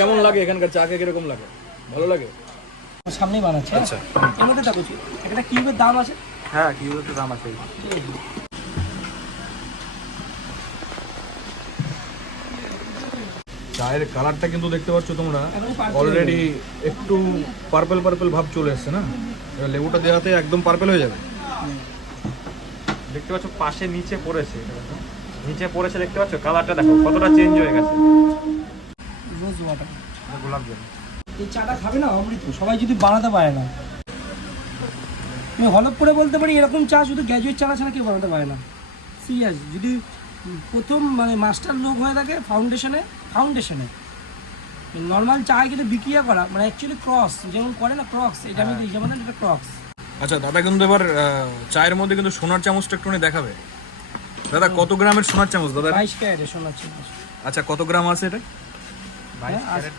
কেমন লাগে এখানকার চা খেয়ে কিরকম লাগে? ভালো লাগে? সামনেই বানাচ্ছে। আচ্ছা, এর মধ্যে দেখো একটা কিউবের দাম আছে। হ্যাঁ কিউবের তো দাম আছে। চায়ের কালারটা কিন্তু দেখতে পাচ্ছ তোমরা অলরেডি একটু পার্পল পার্পল ভাব চলে এসছে না? এবার লেবুটা দেওয়াতে একদম পার্পল হয়ে যাবে। দেখতে পাচ্ছ পাশে নিচে পড়েছে, নিচে পড়েছে দেখতে পাচ্ছ, কালারটা দেখো কতটা চেঞ্জ হয়ে গেছে। Rose water. গোলাপ জল। এই চাটা খাবে না অমৃত, সবাই যদি বানাতে পারে না। আমি হলপ করে বলতে পারি এরকম চা শুধু গ্র্যাজুয়েট চা ছাড়া কেউ বানাতে পারে না। সিরিয়াস, যদি প্রথম মানে মাস্টার লোক হয়ে থাকে ফাউন্ডেশনে নর্মাল চা কিন্তু বিক্রিয়া করা মানে অ্যাকচুয়ালি ক্রস যেমন করে না, ক্রক্স, এটা আমি যেমন এটা ক্রক্স। আচ্ছা দাদা, কিন্তু এবার চায়ের মধ্যে কিন্তু সোনার চামচটা একটু দেখাবে। দাদা কত গ্রামের সোনার চামচ দাদা? 22 ক্যারেটের সোনার চামচ। আচ্ছা কত গ্রাম আছে এটা? 22 ক্যারেট